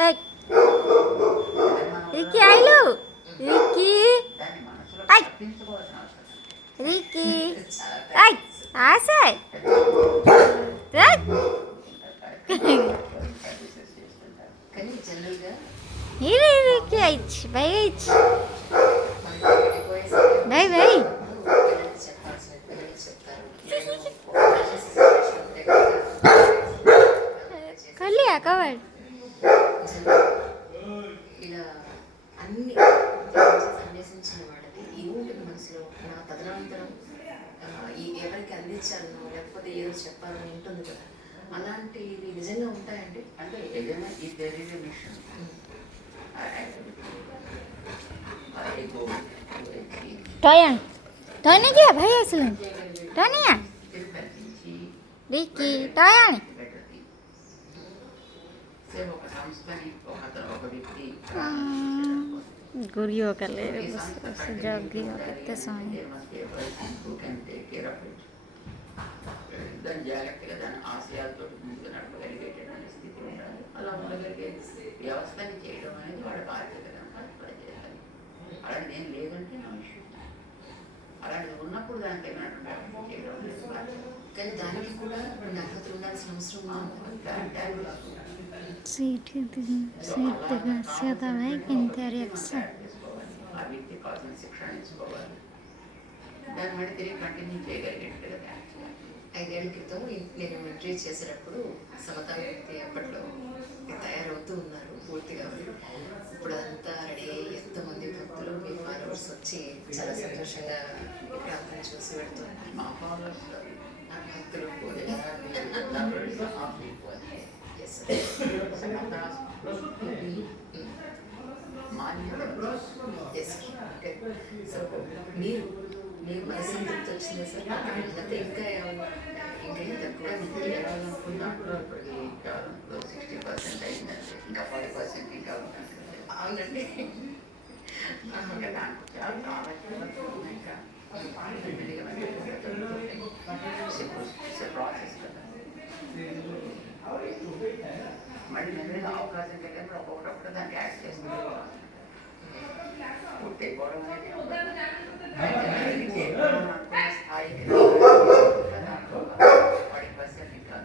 ఏయ్, రిక్కీ ఆయిలు రిక్కీ ఐ రిక్కీ ఐ ఆసాయ్ ఇది రిక్కీ అయిచ్ బై అయిచ్ బై బై కలియా కవర్ ఇలా అన్ని సందేశించిన వాళ్ళకి ఏముంటుంది మనసులో నా తదనంతరం ఎవరికి అందించాలనో లేకపోతే ఏదో చెప్పాలని ఉంటుంది కదా, అలాంటివి నిజంగా ఉంటాయండి. అంటే ఏదైనా ఈ తెలియని మిషన్ టోయన్ టోనియా భయ అసలు టోనియా రిక్కీ టోయాని ఒక సంస్థని ఒక వ్యక్తి గురియో కలే జగ్గి కత్తే సాయి దాని జాగ్రత్తగా దాని ఆశయాలతో ముందుకు నడపగలిగేటటువంటి స్థితి ఉండాలి. అలా ఉండగలిగే వ్యవస్థని చేయడం అనేది వాళ్ళ బాధ్యత కనుక చేయాలి. అలాంటి నేను లేదంటే నా విషయం, అలాంటిది ఉన్నప్పుడు దానికి ఏమైనా చేయడం లేదు బాధ్యత. కానీ దానికి కూడా అర్హతలు ఉండాల్సిన అవసరం ఉంది. Sweet కదా ఇంటరాక్షన్ ఆ వ్యక్తి కావాల్సిన శిక్షణ తీసుకోవాలి, దాన్ని మళ్ళీ తిరిగి కంటిన్యూ చేయగలిగేట్టుగా తయారు చేయాలి. 5 ఏళ్ల క్రితం నేను ఎంట్రీ చేసేటప్పుడు సమతా వ్యక్తి అప్పట్లో తయారవుతూ ఉన్నారు పూర్తిగా. ఇప్పుడు అంతా రెడీ అయ్యి ఎంతమంది భక్తులు మీ ఫాలోవర్స్ వచ్చి చాలా సంతోషంగా ఈ ప్రాంతాన్ని చూసి వెళ్తున్నారు. మా ఫాలోవర్స్ ఆ భక్తులు సో మీరు మీకు మనసంతృప్తి వచ్చింది సార్, లేకపోతే ఇంకా ఇంకా తక్కువ అనుకున్నప్పుడు ఇప్పటికి 60% అయిందండి, ఇంకా 40% ఇంకా ఉంటుంది. అవునండి. ఇంకా దానికి చాలా ప్రాసెస్ కదా. మళ్ళీ మెల్లగా అవకాశం కలిగినప్పుడు ఒక్కొక్కటప్పుడు దాన్ని యాడ్ చేసుకుంటాం. పూర్తి అయిపోవడం అనేది అనుకున్న స్థాయికి 40% ఇంకా